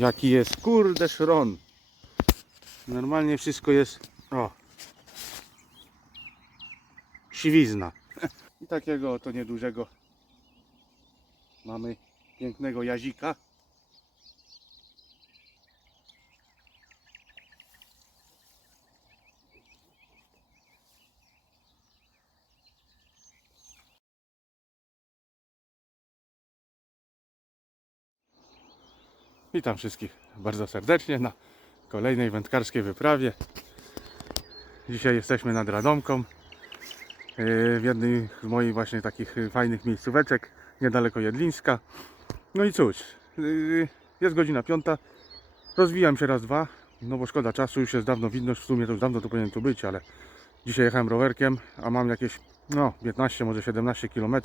Jaki jest kurde szron. Normalnie wszystko jest. O. Siwizna. I takiego oto niedużego mamy pięknego jazika. Witam wszystkich bardzo serdecznie na kolejnej wędkarskiej wyprawie. Dzisiaj jesteśmy nad Radomką yy, w jednej z moich właśnie takich fajnych miejscóweczek niedaleko Jedlińska. No i cóż, yy, jest godzina piąta. Rozwijam się raz, dwa, no bo szkoda czasu, już jest dawno widność, w sumie to już dawno tu powinien tu być, ale dzisiaj jechałem rowerkiem, a mam jakieś no 15, może 17 km,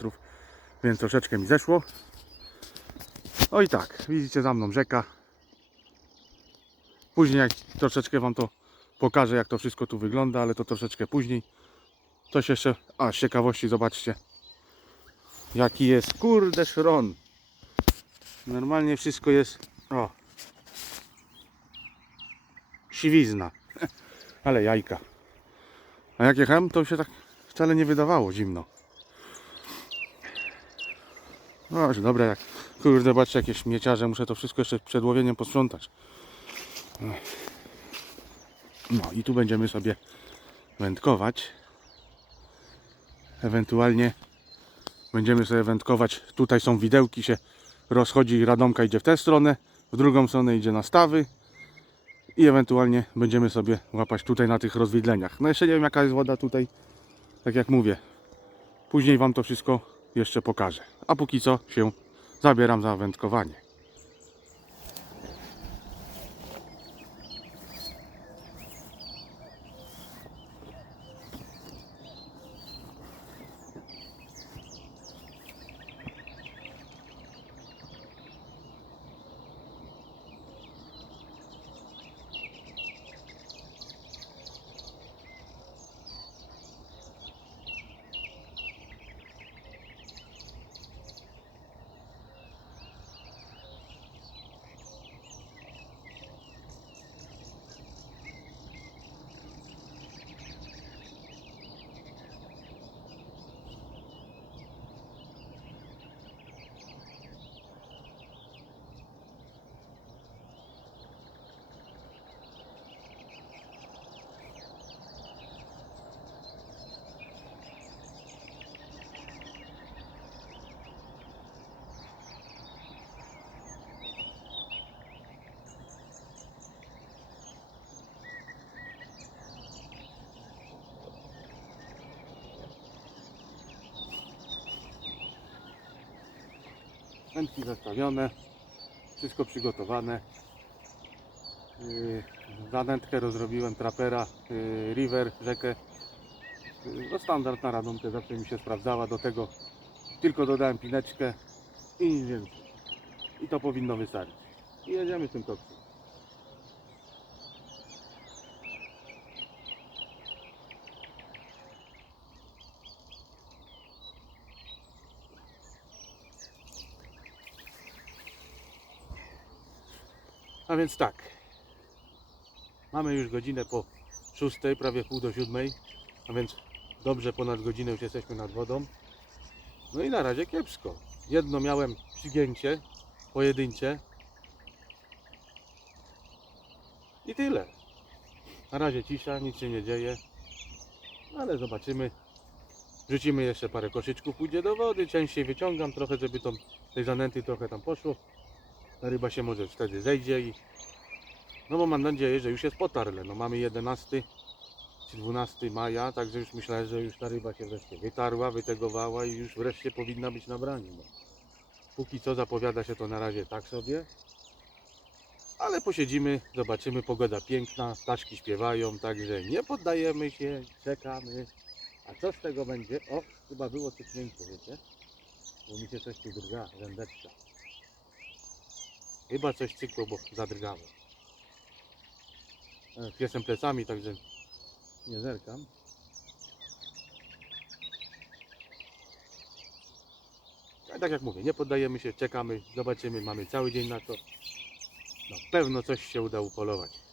więc troszeczkę mi zeszło. O i tak, widzicie za mną rzeka. Później jak troszeczkę Wam to pokażę, jak to wszystko tu wygląda, ale to troszeczkę później. Coś jeszcze, a z ciekawości zobaczcie, jaki jest kurde szron. Normalnie wszystko jest, o, siwizna, ale jajka. A jak jechałem, to się tak wcale nie wydawało zimno. No, że dobra, jak kurde, patrzcie, jakieś śmieciarze, muszę to wszystko jeszcze przed łowieniem posprzątać. No i tu będziemy sobie wędkować. Ewentualnie będziemy sobie wędkować. Tutaj są widełki, się rozchodzi, radomka idzie w tę stronę, w drugą stronę idzie na stawy. I ewentualnie będziemy sobie łapać tutaj na tych rozwidleniach. No jeszcze nie wiem jaka jest woda tutaj. Tak jak mówię. Później Wam to wszystko jeszcze pokażę. A póki co się zabieram za wędkowanie. Wędki zastawione, wszystko przygotowane. Yy, Zanętkę rozrobiłem trapera, yy, river, rzekę. Yy, No standard na radomkę zawsze mi się sprawdzała. Do tego tylko dodałem pineczkę i nic więcej. I to powinno wystarczyć. I jedziemy z tym koksem. A więc tak. Mamy już godzinę po 6, prawie pół do 7. A więc dobrze ponad godzinę już jesteśmy nad wodą. No i na razie kiepsko. Jedno miałem przygięcie, pojedyncze. I tyle. Na razie cisza, nic się nie dzieje. Ale zobaczymy. Rzucimy jeszcze parę koszyczków, pójdzie do wody. Częściej wyciągam trochę, żeby tą, tej zanęty trochę tam poszło. Ryba się może wtedy zejdzie i no bo mam nadzieję, że już jest potarle. No mamy 11 czy 12 maja, także już myślę, że już ta ryba się wreszcie wytarła, wytegowała i już wreszcie powinna być na braniu. No. Póki co zapowiada się to na razie tak sobie. Ale posiedzimy, zobaczymy, pogoda piękna, ptaszki śpiewają, także nie poddajemy się, czekamy. A co z tego będzie? O, chyba było cyknięcie, wiecie? Bo mi się coś tu drga, rzędeczka. Chyba coś cykło, bo zadrgało. E, Jestem plecami, także nie zerkam. Ale tak jak mówię, nie poddajemy się, czekamy, zobaczymy, mamy cały dzień na to. Na pewno coś się uda upolować.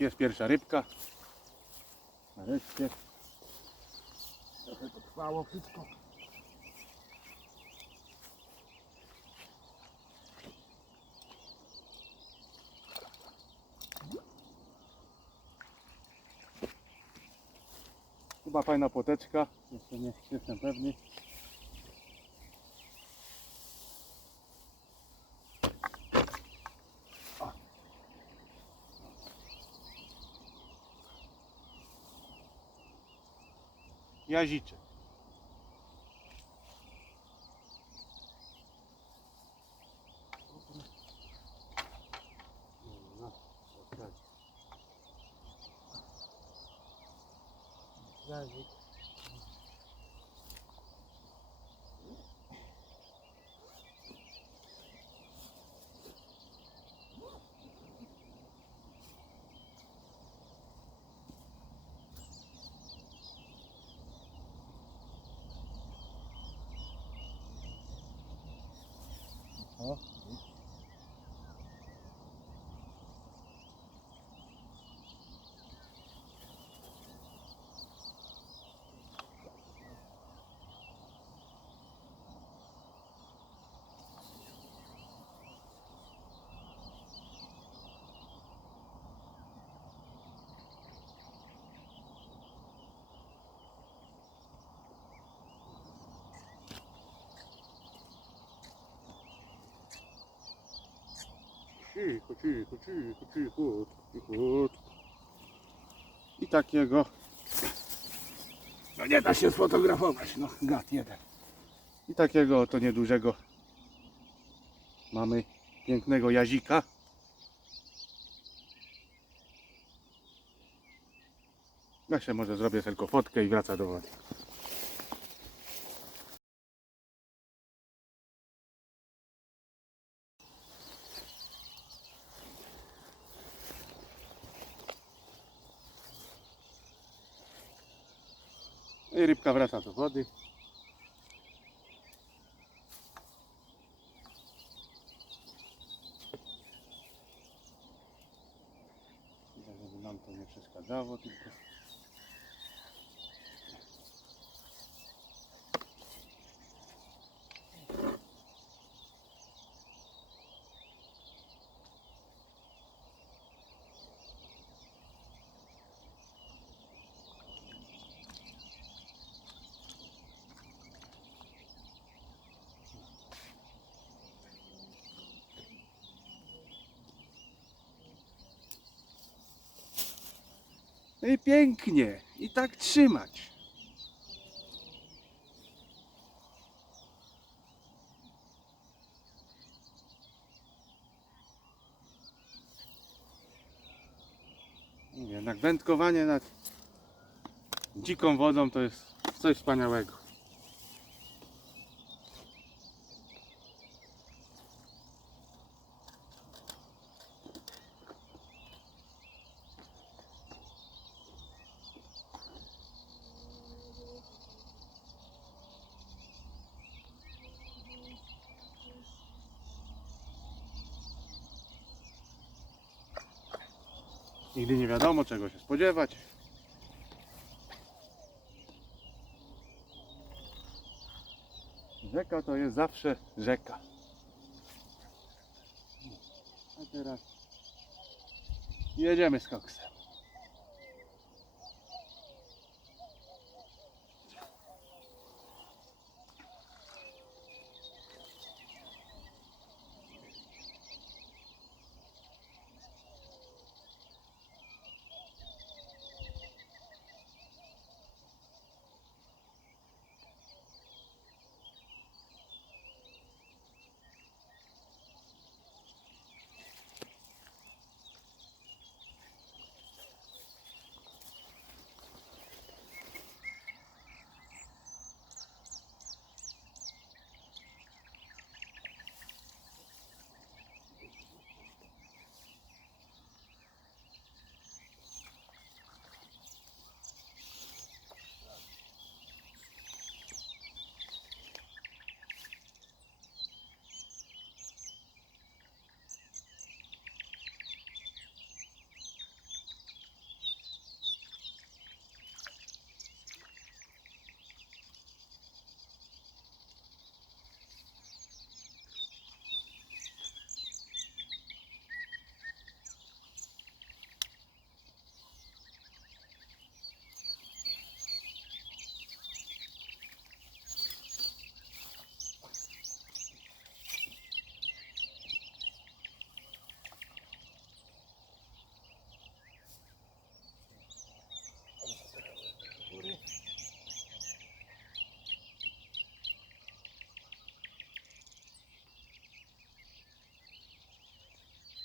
Jest pierwsza rybka. Nareszcie. Trochę to trwało wszystko. Chyba fajna poteczka. Jeszcze nie jestem pewny. Jazicze. No, 好。Cicho, cicho, cicho, cicho, cicho. I takiego. No nie da się sfotografować, no gad jeden. I takiego oto niedużego mamy pięknego jazika. Ja się może zrobię tylko fotkę i wraca do wody. I rybka wraca do wody. Żeby nam to nie przeszkadzało, tylko No i pięknie. I tak trzymać. Jednak wędkowanie nad dziką wodą to jest coś wspaniałego. Nigdy nie wiadomo czego się spodziewać. Rzeka to jest zawsze rzeka. A teraz jedziemy z koksem.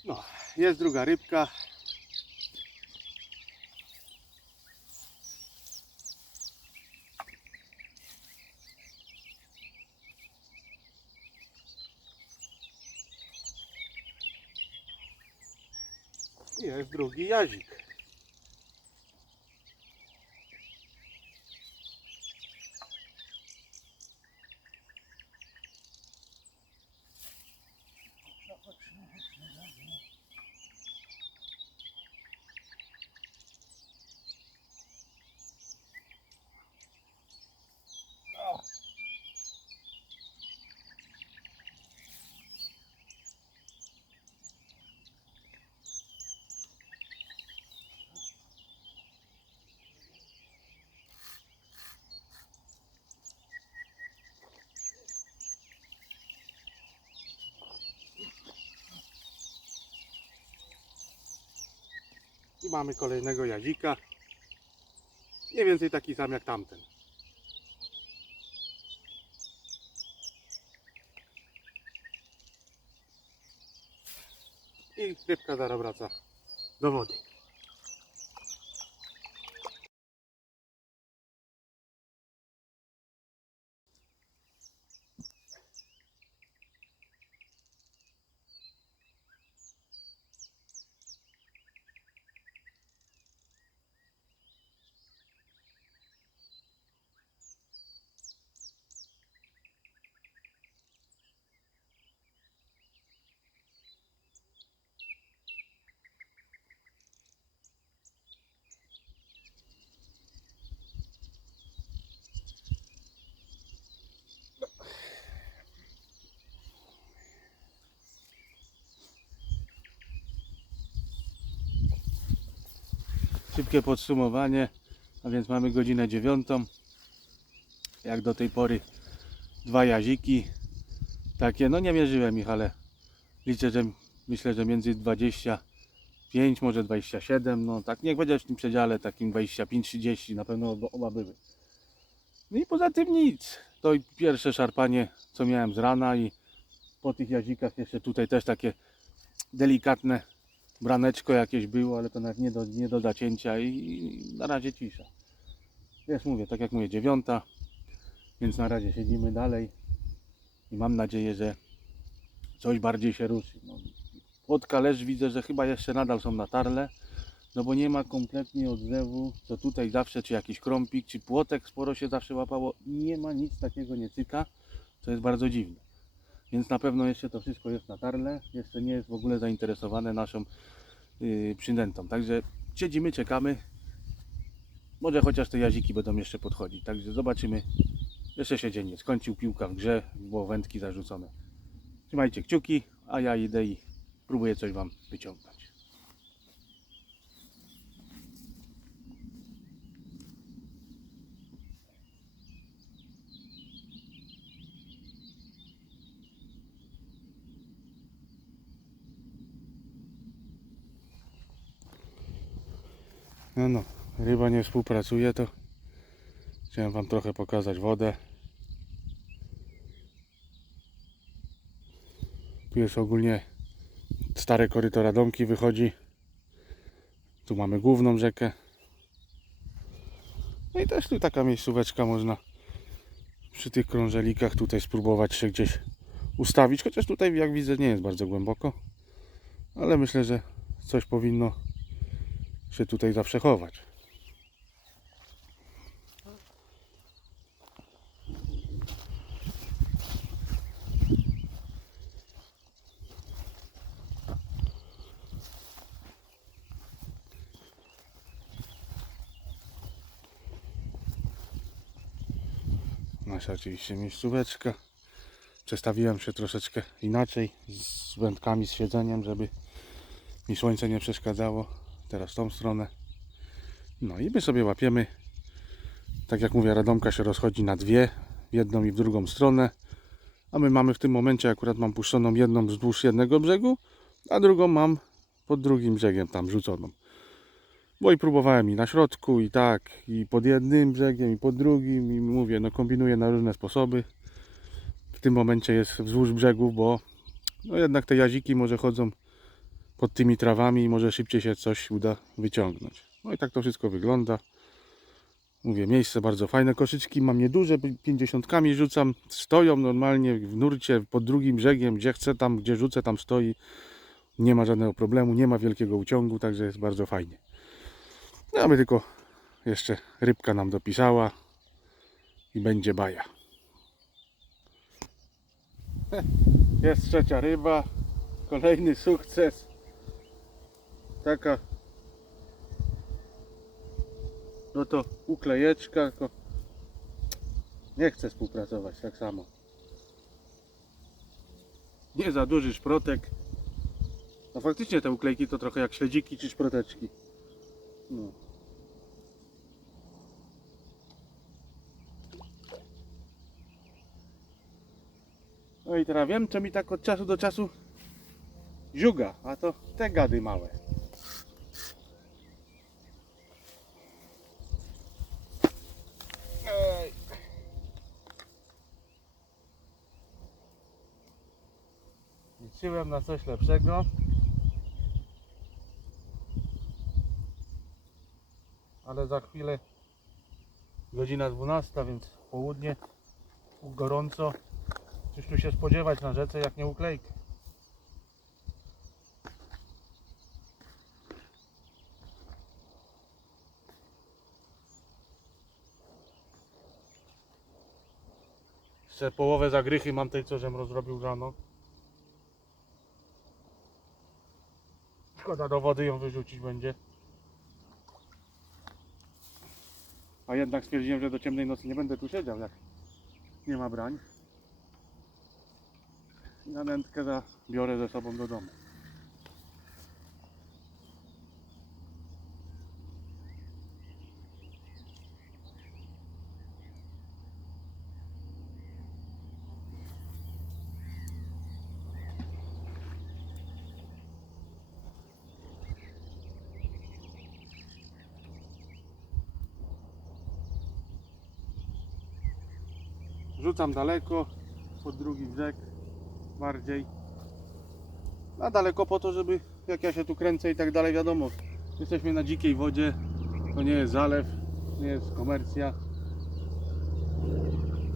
No, jest druga rybka. Jest drugi jazik. I mamy kolejnego jazika. Mniej więcej taki sam jak tamten. I rybka zaraz wraca do wody. Szybkie podsumowanie, a więc mamy godzinę dziewiątą. Jak do tej pory dwa jaziki. Takie, no nie mierzyłem ich, ale liczę, że myślę, że między 25, może 27, no tak niech będzie w tym przedziale takim 25-30, na pewno oba, oba były. No i poza tym nic. To pierwsze szarpanie, co miałem z rana i po tych jazikach jeszcze tutaj też takie delikatne braneczko jakieś było, ale to nawet nie do, nie do zacięcia i, i na razie cisza. Jest mówię, tak jak mówię, dziewiąta, więc na razie siedzimy dalej i mam nadzieję, że coś bardziej się ruszy. No, płotka leż widzę, że chyba jeszcze nadal są na tarle, no bo nie ma kompletnie odzewu, co tutaj zawsze, czy jakiś krąpik, czy płotek sporo się zawsze łapało, nie ma nic takiego, nie cyka, co jest bardzo dziwne. Więc na pewno jeszcze to wszystko jest na tarle, jeszcze nie jest w ogóle zainteresowane naszą yy, przynętą. Także siedzimy, czekamy. Może chociaż te jaziki będą jeszcze podchodzić. Także zobaczymy. Jeszcze się dzień nie skończył, piłka w grze, było wędki zarzucone. Trzymajcie kciuki, a ja idę i próbuję coś Wam wyciągnąć. No no, ryba nie współpracuje, to chciałem Wam trochę pokazać wodę. Tu jest ogólnie stare koryto Radomki wychodzi. Tu mamy główną rzekę. No i też tu taka miejscóweczka można przy tych krążelikach tutaj spróbować się gdzieś ustawić. Chociaż tutaj jak widzę nie jest bardzo głęboko. Ale myślę, że coś powinno się tutaj zawsze chować. Nasza oczywiście miejscóweczka. Przestawiłem się troszeczkę inaczej z wędkami, z siedzeniem, żeby mi słońce nie przeszkadzało. Teraz tą stronę. No i my sobie łapiemy. Tak jak mówię, radomka się rozchodzi na dwie, w jedną i w drugą stronę. A my mamy w tym momencie, akurat mam puszczoną jedną wzdłuż jednego brzegu, a drugą mam pod drugim brzegiem tam rzuconą. Bo i próbowałem i na środku, i tak, i pod jednym brzegiem, i pod drugim, i mówię, no kombinuję na różne sposoby. W tym momencie jest wzdłuż brzegów, bo no jednak te jaziki może chodzą pod tymi trawami i może szybciej się coś uda wyciągnąć. No i tak to wszystko wygląda. Mówię, miejsce bardzo fajne. Koszyczki mam nieduże, pięćdziesiątkami rzucam. Stoją normalnie w nurcie pod drugim brzegiem, gdzie chcę, tam gdzie rzucę, tam stoi. Nie ma żadnego problemu, nie ma wielkiego uciągu, także jest bardzo fajnie. No aby tylko jeszcze rybka nam dopisała i będzie baja. Jest trzecia ryba, kolejny sukces. Taka no to uklejeczka, tylko nie chcę współpracować tak samo. Nie za duży szprotek. No faktycznie te uklejki to trochę jak śledziki czy szproteczki. No. No i teraz wiem, co mi tak od czasu do czasu ziuga, a to te gady małe. Liczyłem na coś lepszego. Ale za chwilę godzina 12, więc południe gorąco. Coś tu się spodziewać na rzece, jak nie uklejkę. Jeszcze połowę zagrychy mam tej, co żem rozrobił rano. Szkoda do wody ją wyrzucić będzie. A jednak stwierdziłem, że do ciemnej nocy nie będę tu siedział, jak nie ma brań. Na nętkę biorę ze sobą do domu. Rzucam daleko, pod drugi brzeg, bardziej. Na daleko po to, żeby jak ja się tu kręcę i tak dalej, wiadomo, jesteśmy na dzikiej wodzie, to nie jest zalew, nie jest komercja.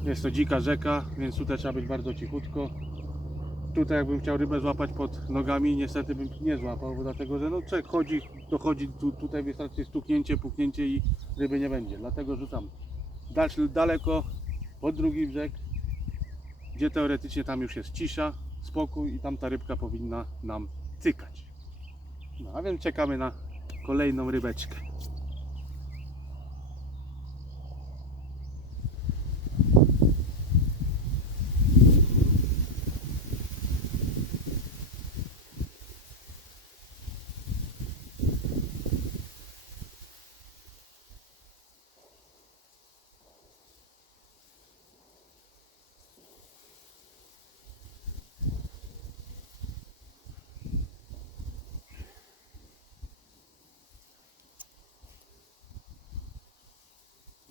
Jest to dzika rzeka, więc tutaj trzeba być bardzo cichutko. Tutaj jakbym chciał rybę złapać pod nogami, niestety bym nie złapał, bo dlatego, że no czek chodzi, dochodzi, tu, tutaj wystarczy stuknięcie, puknięcie i ryby nie będzie. Dlatego rzucam daleko, pod drugi brzeg, gdzie teoretycznie tam już jest cisza, spokój i tam ta rybka powinna nam cykać. No a więc czekamy na kolejną rybeczkę.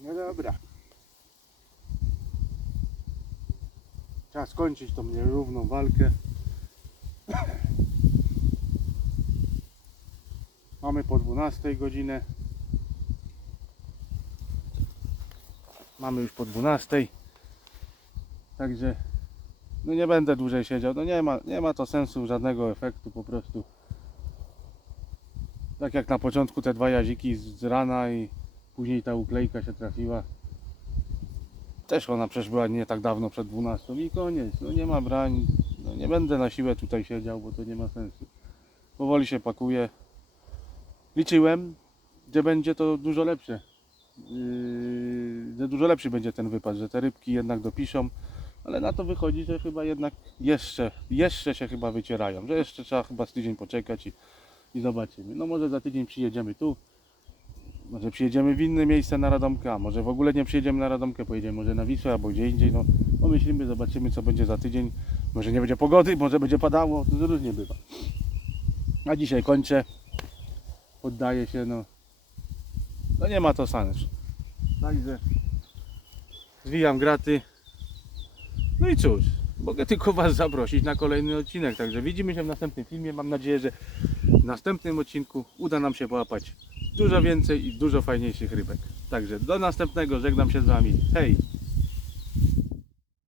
No dobra. Trzeba skończyć tą nierówną walkę. Mamy po 12 godzinę. Mamy już po 12. Także no nie będę dłużej siedział. No nie ma, nie ma to sensu, żadnego efektu po prostu. Tak jak na początku te dwa jaziki z z rana i Później ta uklejka się trafiła. Też ona przecież była nie tak dawno przed 12 i koniec. No nie ma brań. No nie będę na siłę tutaj siedział, bo to nie ma sensu. Powoli się pakuje. Liczyłem, że będzie to dużo lepsze. Yy, że dużo lepszy będzie ten wypad, że te rybki jednak dopiszą. Ale na to wychodzi, że chyba jednak jeszcze, jeszcze się chyba wycierają. Że jeszcze trzeba chyba z tydzień poczekać i, i zobaczymy. No może za tydzień przyjedziemy tu. Może przyjedziemy w inne miejsce na Radomkę, a może w ogóle nie przyjedziemy na Radomkę, pojedziemy może na Wisłę albo gdzie indziej. No, pomyślimy, zobaczymy co będzie za tydzień. Może nie będzie pogody, może będzie padało, to różnie bywa. A dzisiaj kończę. Poddaję się, no. No nie ma to sensu. Także zwijam graty. No i cóż, mogę tylko Was zaprosić na kolejny odcinek. Także widzimy się w następnym filmie. Mam nadzieję, że w następnym odcinku uda nam się połapać dużo więcej i dużo fajniejszych rybek. Także do następnego. Żegnam się z Wami. Hej!